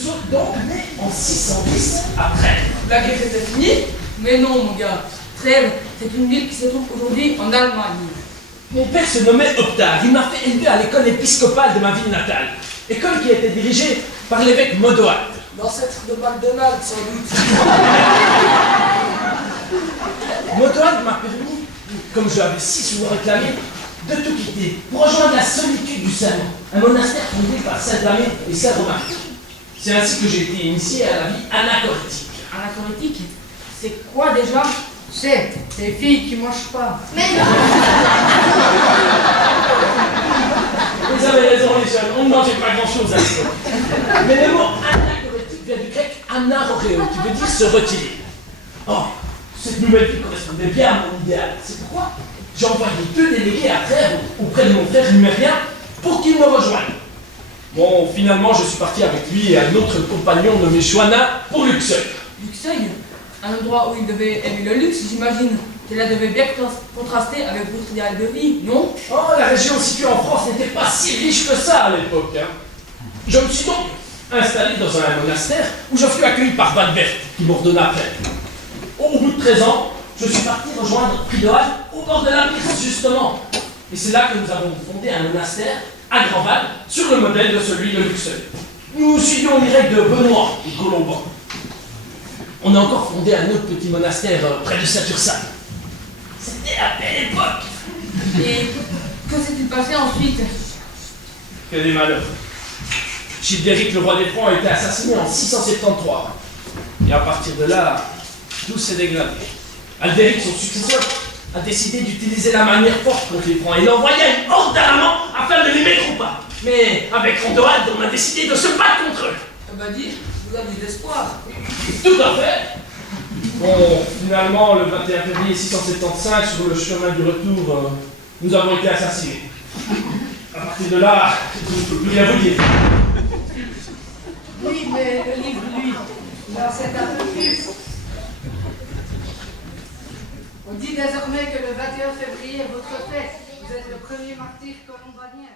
sommes donc nés en 610 après. La guerre était finie? Mais non, mon gars. Trèves, c'est une ville qui se trouve aujourd'hui en Allemagne. Mon père se nommait Octave. Il m'a fait élever à l'école épiscopale de ma ville natale. École qui a été dirigée par l'évêque Modoat. L'ancêtre de McDonald's, sans doute. Modoat m'a permis, comme je l'avais si souvent réclamé, de tout quitter pour rejoindre la solitude du Serment, un monastère fondé par Saint Damien et Saint Romain. C'est ainsi que j'ai été initié à la vie anachorétique. Anachorétique? C'est quoi déjà? C'est les filles qui mangent pas. Mais non. Vous avez raison, les jeunes, on ne mangeait pas grand-chose à l'époque. Mais le mot anachorétique vient du grec anaroreo, qui veut dire se retirer. Oh, cette nouvelle vie correspondait bien à mon idéal. C'est pourquoi j'ai envoyé 2 délégués à Trèves auprès de mon frère numérien pour qu'il me rejoigne. Bon, finalement, je suis parti avec lui et un autre compagnon nommé Chouana pour Luxeuil. Luxeuil? Un endroit où il devait aimer le luxe, j'imagine. Cela devait bien contraster avec votre idéal de vie, non? Oh, la région située en France n'était pas si riche que ça à l'époque. Hein. Je me suis donc installé dans un monastère où je fus accueilli par Valverte, qui m'ordonna prêtre. Au bout de 13 ans, je suis parti rejoindre Pridoal au bord de la Prise, justement. Et c'est là que nous avons fondé un monastère à Grandval, sur le modèle de celui de Luxeuil. Nous suivions les règles de Benoît et Colomban. On a encore fondé un autre petit monastère près de Saint-Ursane. C'était la belle époque. Et que s'est-il passé ensuite? Que des malheurs. Childéric, le roi des Francs, a été assassiné en 673. Et à partir de là, tout s'est dégradé. Aldéric, son successeur, a décidé d'utiliser la manière forte contre les Francs et l'envoya une horde d'Alamans afin de les mettre au pas. Mais avec Rondoald, on a décidé de se battre contre eux. Eh ben dis, vous avez de l'espoir. Tout à fait. Bon, finalement, le 21 février 675, sur le chemin du retour, nous avons été assassinés. À partir de là, je ne peux plus rien vous dire. Oui, mais le livre, lui, là, c'est un peu plus. On dit désormais que le 21 février est votre fête. Vous êtes le premier martyr colombanien.